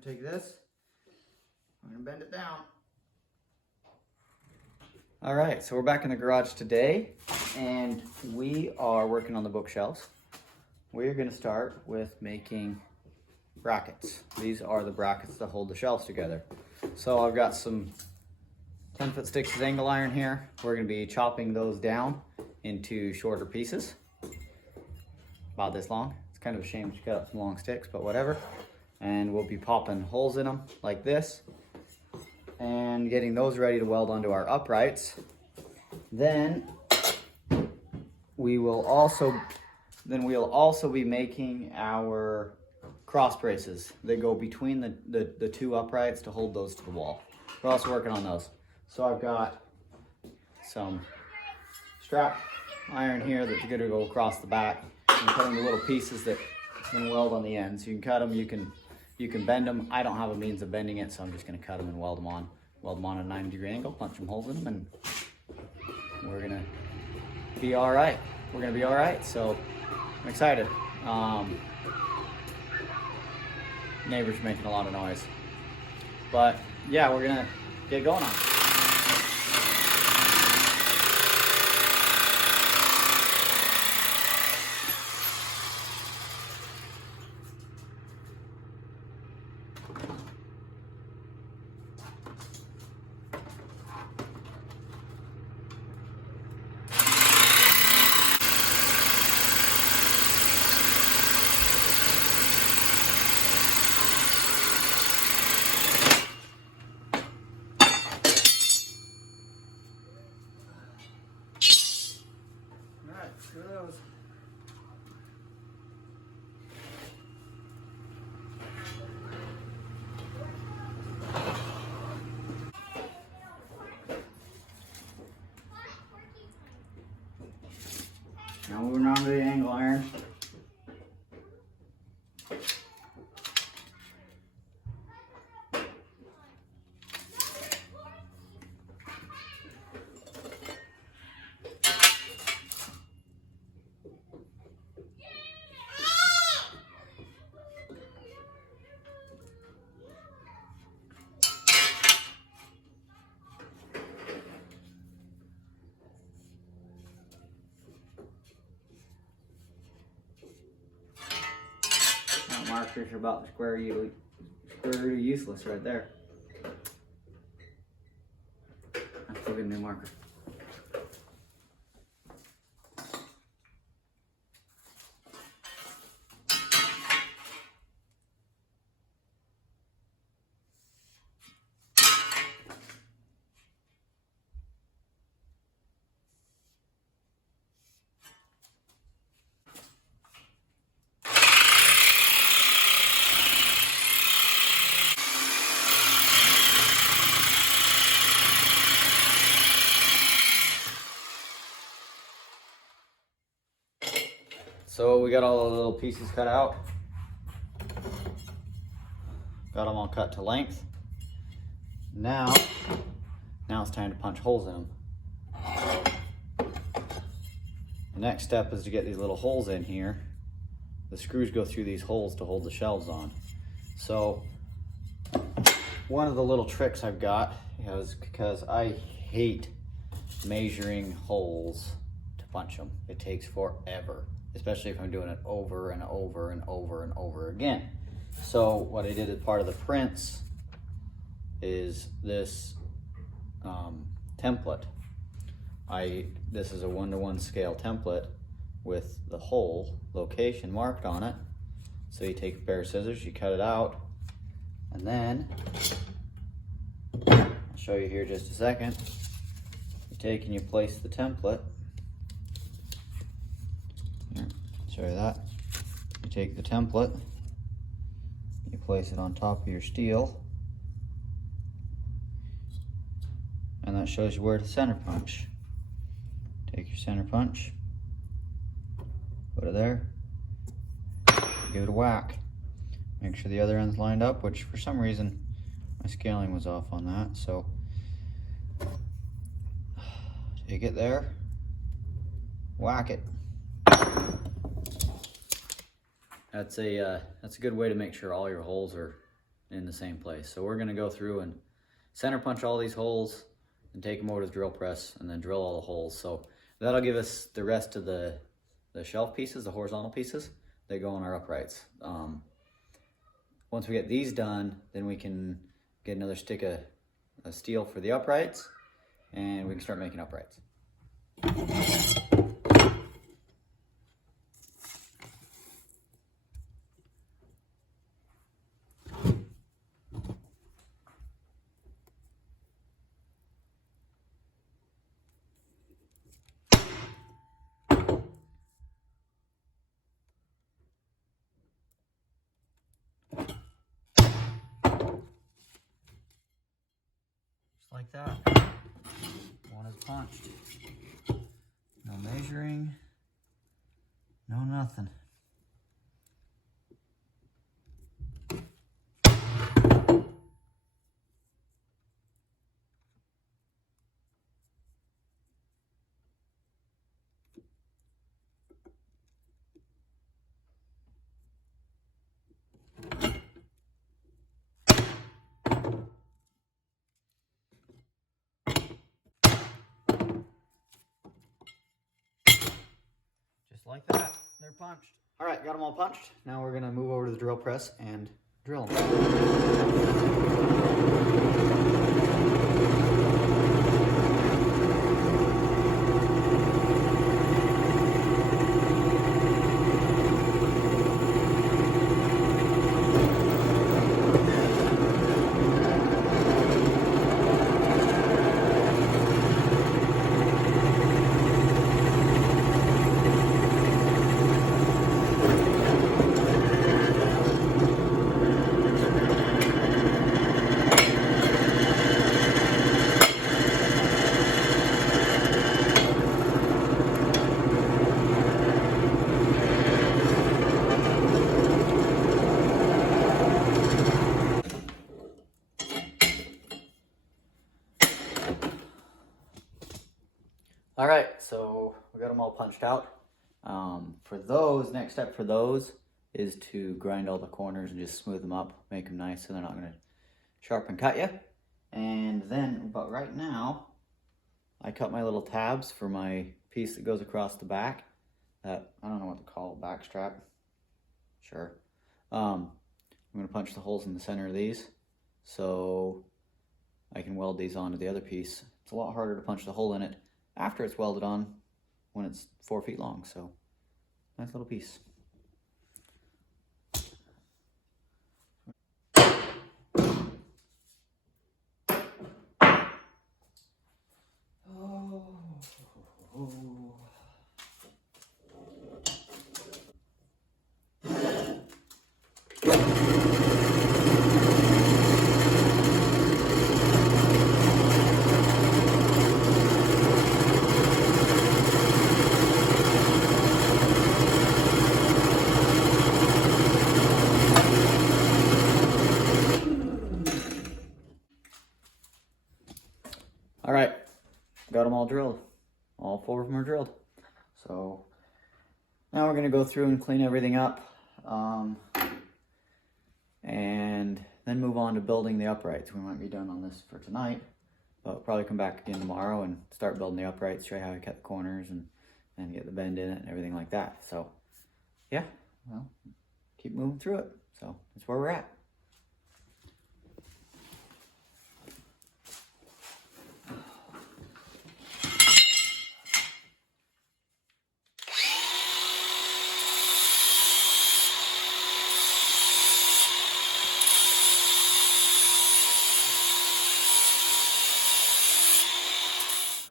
gonna take this, I'm gonna bend it down. All right, so we're back in the garage today, and we are working on the bookshelves. We're gonna start with making brackets. These are the brackets that hold the shelves together. So I've got some 10-foot sticks of angle iron here. We're gonna be chopping those down into shorter pieces, about this long. It's kind of a shame to cut up some long sticks, but whatever. And we'll be popping holes in them like this and getting those ready to weld onto our uprights. Then we'll also be making our cross braces that go between the two uprights to hold those to the wall. We're also working on those. So I've got some strap iron here that's gonna go across the back. I'm cutting the little pieces that can weld on the ends. You can cut them, you can bend them. I don't have a means of bending it, so I'm just gonna cut them and weld them on at a 90-degree angle, punch some holes in them, and we're gonna be all right. We're gonna be all right, so I'm excited. Neighbors are making a lot of noise. But yeah, we're gonna get going on it. Screw those. Now moving on to the angle iron. Markers are about square useless right there. I have to get a new marker. So we got all the little pieces cut out. Got them all cut to length. Now it's time to punch holes in them. The next step is to get these little holes in here. The screws go through these holes to hold the shelves on. So one of the little tricks I've got is, because I hate measuring holes to punch them. It takes forever, especially if I'm doing it over and over and over and over again. So what I did as part of the prints is this template. This is a 1-to-1 scale template with the hole location marked on it. So you take a pair of scissors, you cut it out, and then I'll show you here just a second. You take and you place the template. Here, show you that. You take the template, you place it on top of your steel, and that shows you where to center punch. Take your center punch, put it there, give it a whack. Make sure the other end's lined up, which for some reason my scaling was off on that. So take it there, whack it. That's a good way to make sure all your holes are in the same place. So we're gonna go through and center punch all these holes and take them over to the drill press and then drill all the holes. So that'll give us the rest of the shelf pieces, the horizontal pieces, that go on our uprights. Once we get these done, then we can get another stick of steel for the uprights, and we can start making uprights. Like that. One is punched. No measuring, no nothing. Just like that, they're punched. All right, got them all punched. Now we're gonna move over to the drill press and drill them. All right, so we got them all punched out. For those, next step for those is to grind all the corners and just smooth them up, make them nice so they're not gonna sharp and cut you. And then, but right now, I cut my little tabs for my piece that goes across the back. That, I don't know what to call it, back strap. Sure. I'm gonna punch the holes in the center of these so I can weld these onto the other piece. It's a lot harder to punch the hole in it after it's welded on when it's 4 feet long. So nice little piece. All right, got them all drilled. All 4 of them are drilled. So now we're gonna go through and clean everything up, and then move on to building the uprights. We might be done on this for tonight, but we'll probably come back again tomorrow and start building the uprights, show you how I cut the corners and get the bend in it and everything like that. So yeah, well, keep moving through it. So that's where we're at.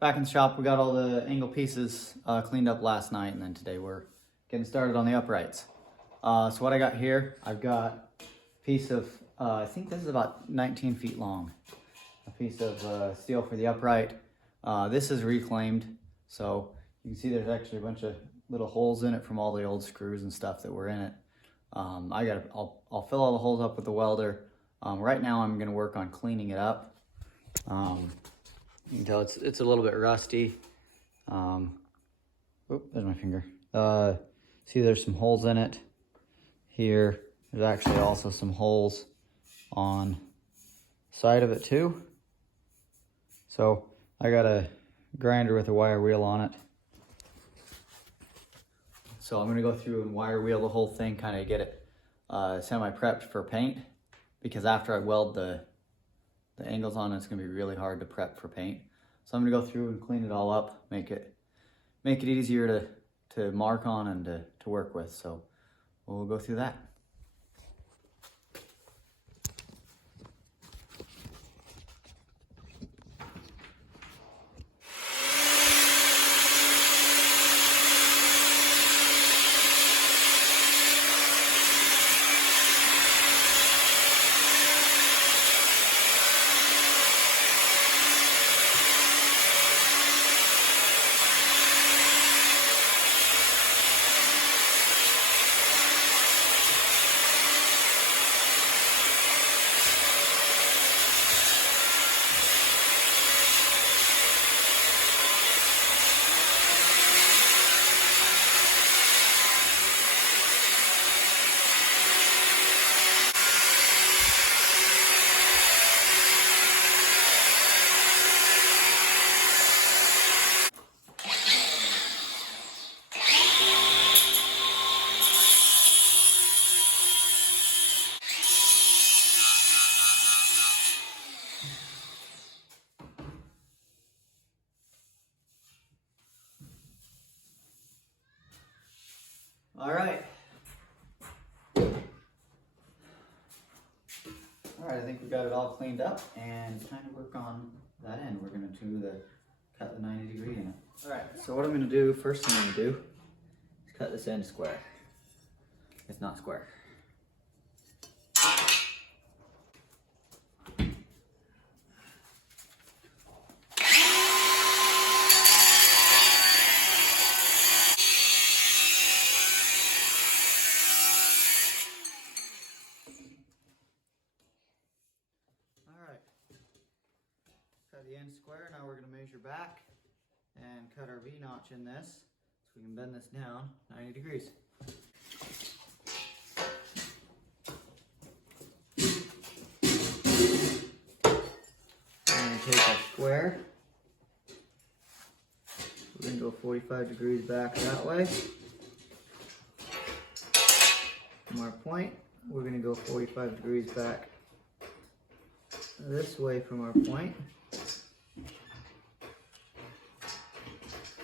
Back in the shop, we got all the angle pieces cleaned up last night, and then today we're getting started on the uprights. So what I got here, I've got a piece of, I think this is about 19 feet long, a piece of steel for the upright. This is reclaimed, so you can see there's actually a bunch of little holes in it from all the old screws and stuff that were in it. I'll fill all the holes up with the welder. Right now I'm gonna work on cleaning it up. You can tell it's a little bit rusty. Oh, there's my finger. See, there's some holes in it here. There's actually also some holes on side of it too. So I got a grinder with a wire wheel on it. So I'm gonna go through and wire wheel the whole thing, kind of get it semi-prepped for paint, because after I weld the angles on it, it's gonna be really hard to prep for paint. So I'm gonna go through and clean it all up, make it easier to mark on and to work with. So we'll go through that. All right. All right, I think we got it all cleaned up, and time to work on that end. We're gonna do cut the 90-degree in it. All right, so what I'm gonna do, first thing I'm gonna do is cut this end square. It's not square. Cut the end square. Now we're going to measure back and cut our V-notch in this so we can bend this down 90 degrees. I'm going to take our square. We're going to go 45 degrees back that way. From our point, we're going to go 45 degrees back this way from our point.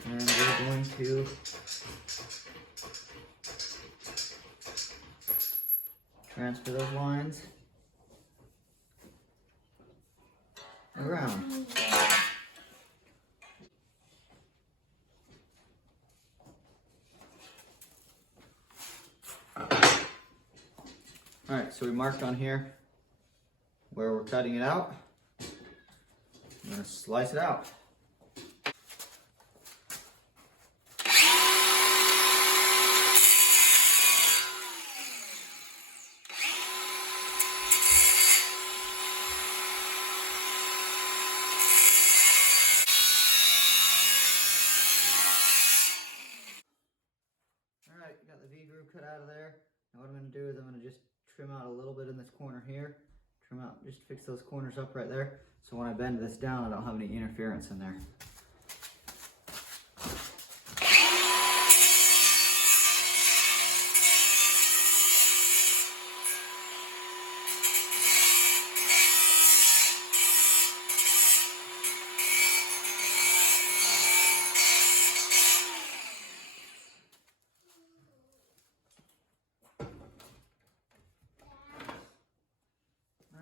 And we're going to transfer those lines around. All right, so we marked on here where we're cutting it out. I'm going to slice it out. Alright, got the V groove cut out of there. Now what I'm going to do is I'm going to just trim out a little bit in this corner here. Trim out, just fix those corners up right there. So when I bend this down, I don't have any interference in there.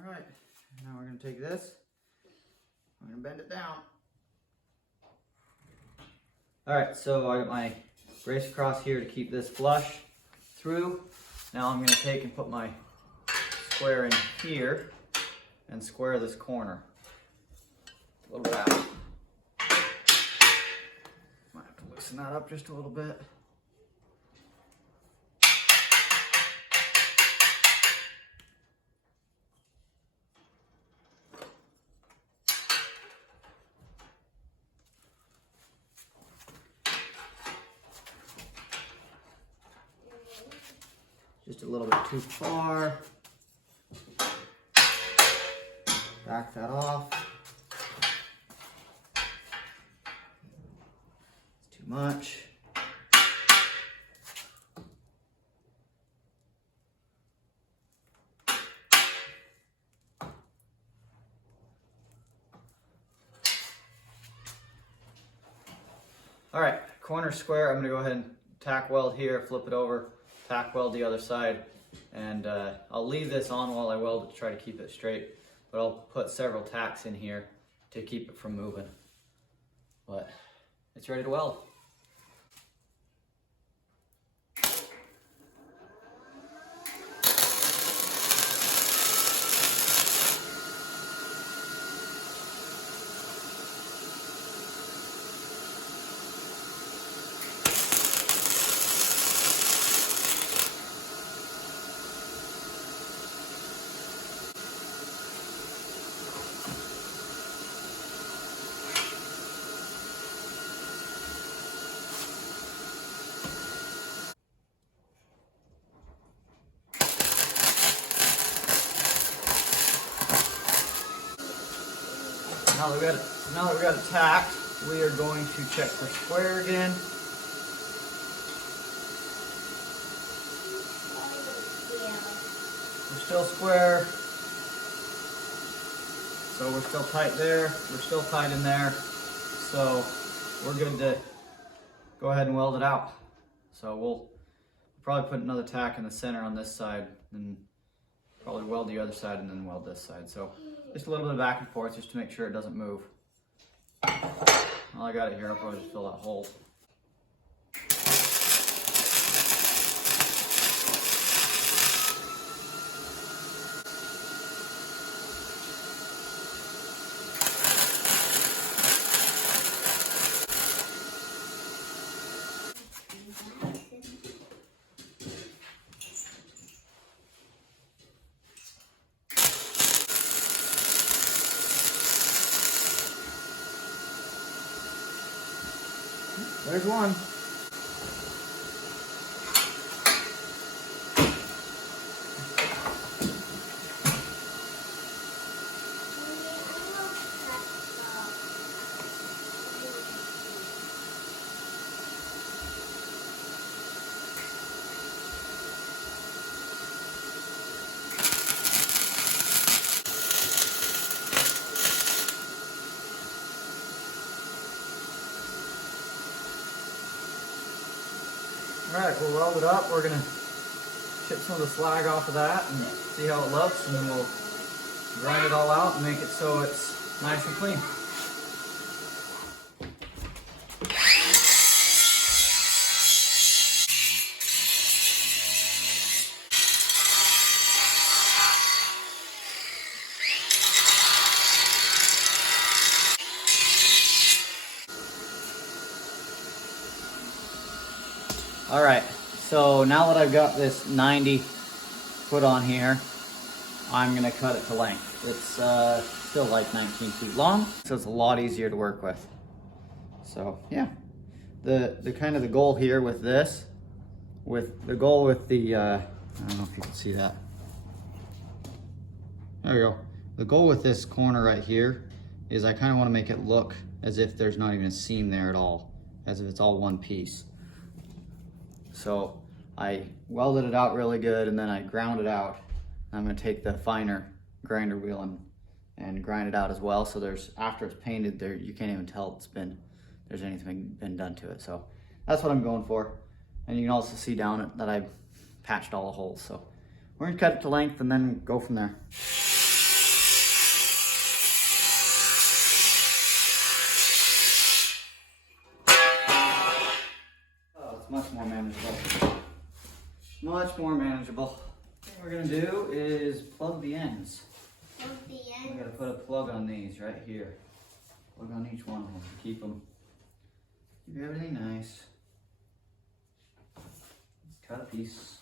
Alright, now we're going to take this, I'm going to bend it down. Alright, so I got my brace across here to keep this flush through. Now I'm going to take and put my square in here and square this corner. A little bit out. Might have to loosen that up just a little bit. Just a little bit too far. Back that off. It's too much. All right, corner square. I'm gonna go ahead and tack weld here, flip it over, tack weld the other side, and I'll leave this on while I weld it to try to keep it straight, but I'll put several tacks in here to keep it from moving. But it's ready to weld. Now that we got it tacked, we are going to check for square again. We're still square. So we're still tight there. We're still tight in there. So we're good to go ahead and weld it out. So we'll probably put another tack in the center on this side, and probably weld the other side and then weld this side. So just a little bit of back and forth just to make sure it doesn't move. Well, I got it here. I'll probably just fill that hole. There's one. All right, we'll weld it up. We're gonna chip some of the slag off of that and see how it looks, and then we'll grind it all out and make it so it's nice and clean. All right, so now that I've got this 90 put on here, I'm gonna cut it to length. It's still like 19 feet long, so it's a lot easier to work with. So yeah, the kind of the goal here with this, I don't know if you can see that. There we go. The goal with this corner right here is I kind of want to make it look as if there's not even a seam there at all, as if it's all one piece. So I welded it out really good, and then I ground it out. I'm gonna take the finer grinder wheel and grind it out as well. So after it's painted there, you can't even tell there's anything been done to it. So that's what I'm going for. And you can also see down it that I patched all the holes. So we're gonna cut it to length and then go from there. Much more manageable. Much more manageable. What we're gonna do is plug the ends. Plug the ends. We're gonna put a plug on these right here. Plug on each one of them. Keep everything nice. Let's cut a piece.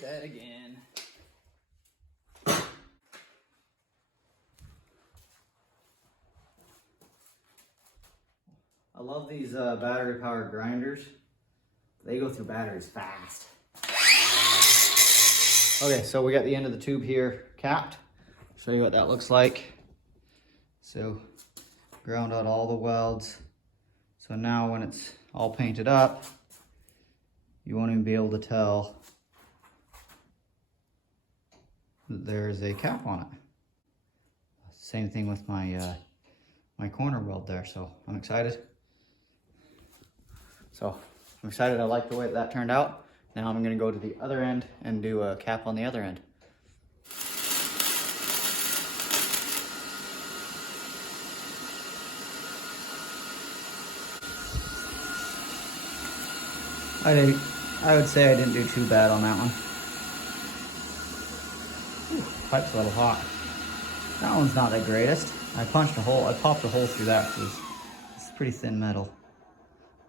dead again. I love these battery powered grinders. They go through batteries fast. Okay, so we got the end of the tube here capped. Show you what that looks like. So ground out all the welds. So now when it's all painted up, you won't even be able to tell that there's a cap on it. Same thing with my my corner weld there, so I'm excited. I like the way that turned out. Now I'm gonna go to the other end and do a cap on the other end. I would say I didn't do too bad on that one. Ooh, pipe's a little hot. That one's not the greatest. I popped a hole through that because it's pretty thin metal.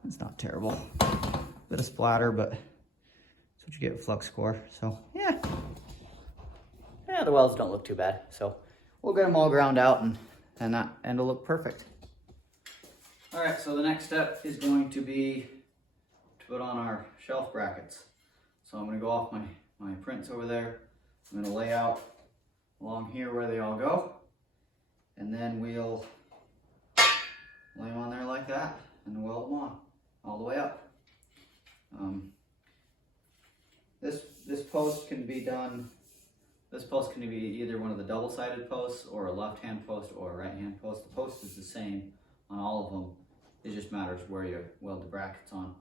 It's not terrible. Bit of splatter, but that's what you get with flux core. So yeah, the welds don't look too bad. So we'll get them all ground out and that end will look perfect. All right, so the next step is going to be to put on our shelf brackets. So I'm gonna go off my prints over there. I'm gonna lay out along here where they all go. And then we'll lay them on there like that and weld them on all the way up. This post can be done, this post can be either one of the double-sided posts or a left-hand post or a right-hand post. The post is the same on all of them. It just matters where you weld the brackets on.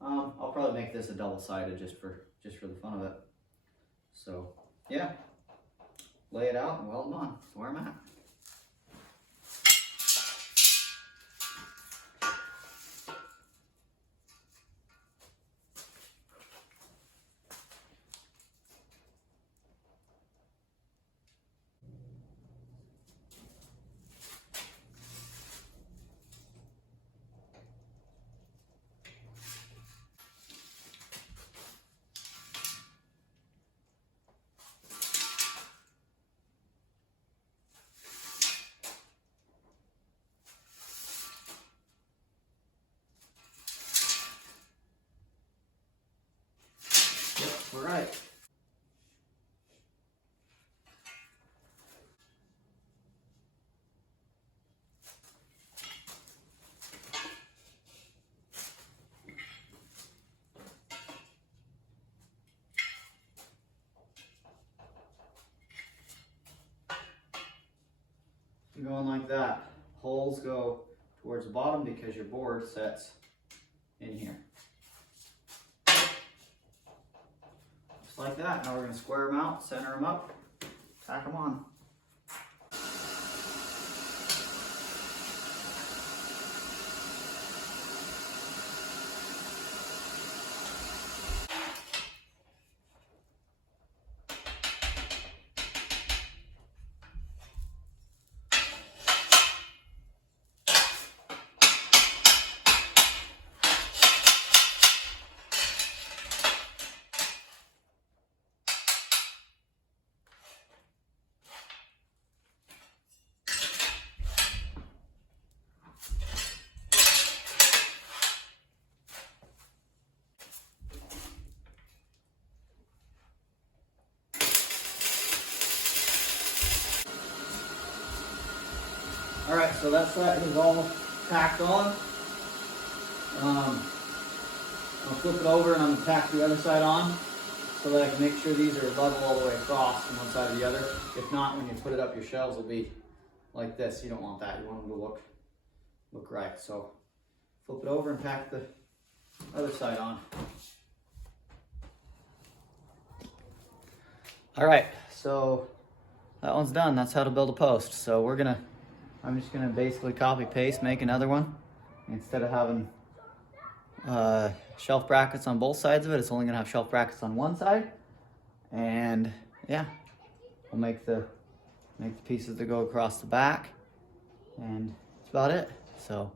I'll probably make this a double-sided just for the fun of it. So yeah, lay it out and weld them on. That's where I'm at. We're right. Going like that. Holes go towards the bottom because your board sets in here. Just like that. Now we're going to square them out, center them up, tack them on. All right, so that side is all tacked on. I'll flip it over and I'm gonna tack the other side on so that I can make sure these are level all the way across from one side to the other. If not, when you put it up, your shelves will be like this. You don't want that. You want them to look right. So flip it over and tack the other side on. All right, so that one's done. That's how to build a post. So I'm just gonna basically copy paste, make another one. Instead of having shelf brackets on both sides of it, it's only gonna have shelf brackets on one side. And yeah, we'll make the pieces that go across the back, and that's about it. So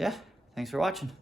yeah, thanks for watching.